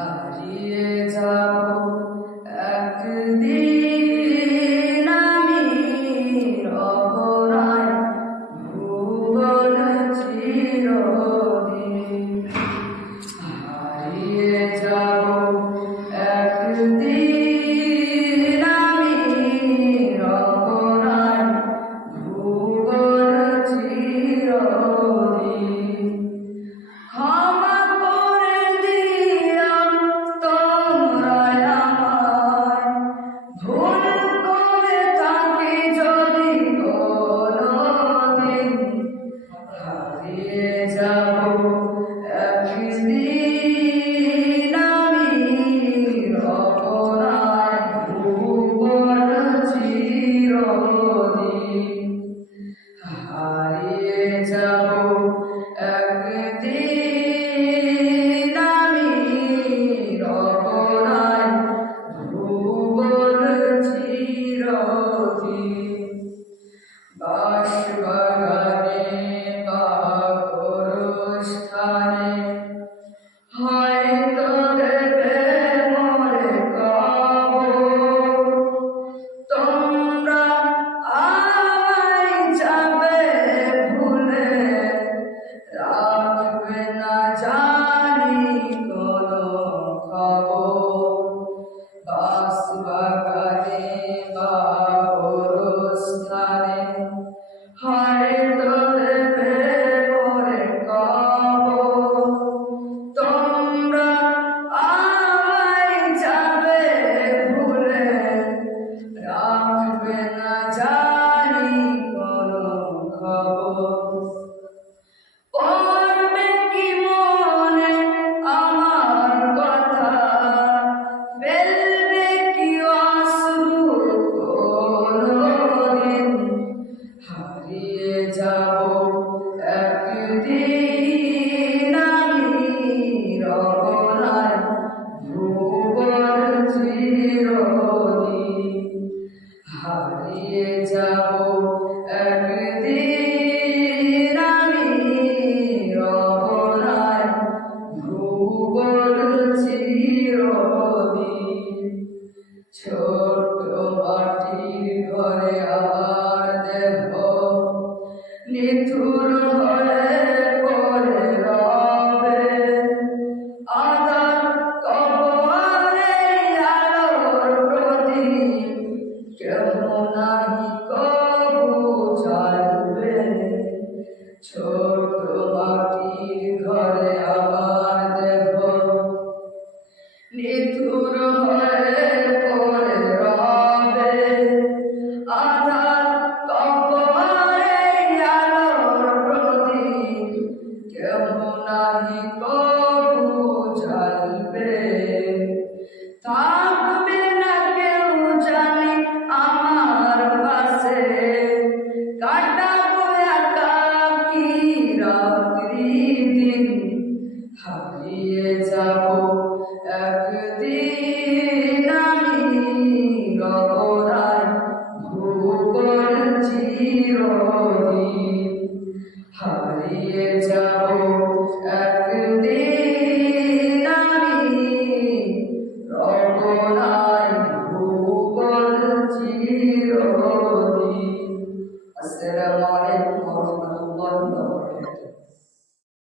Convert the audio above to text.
হারিয়ে যাব একদিন আমি অহরায় ভুবন চিরদিন। হারিয়ে যাব একদিন আমি অহরায় ভুবন চিরদিন। ক্ষমা করে দিও তোমরা আমায়, ভুল করে থাকি যদি কোনোদিন। হারিয়ে যাব একদিন আমি অপরায় ভুবন চিরদিন। হারিয়ে যাব একদিন আমি অপরায় ভুবন চিরদিন। বাঁশবাগানে বা গোরস্থানে হয়তো দেবে মোরে কবর। তোমরা আমায় যাবে ভুলে, রাখবে না জানি কোনো খবর। বাঁশবাগানে বা গোরস্থানে হয়তো দেবে মোরে কবর। তোমরা আমায় যাবে ভুলে, রাখবে না জানি কোনো খবর। পড়বে কি মনে আমার কথা, ফেলবে কি অশ্রু কোনোদিন। হারিয়ে যাব একদিন আমি অপরায় ভুবন চিরদিন। হারিয়ে যাব একদিন আমি অপরায় ভুবন চিরদিন। ছোট মাটির ঘরে আবার দেহ নিথুর হয়ে পড়ে রবে। আধার কবরে আলোর প্রদীপ কেমন নাহি কবু জ্বালবে। ছোট মাটির ঘরে আবার দেহ নিথুর হয়ে পড়ে রবে। আধার কবরে আলোর প্রদীপ কেমন নাহি কবু জ্বালবে। থাকবে না কেউ জানি আমার পাশে, কাটাবো একাকী রাত্রি দিন। হারিয়ে যাব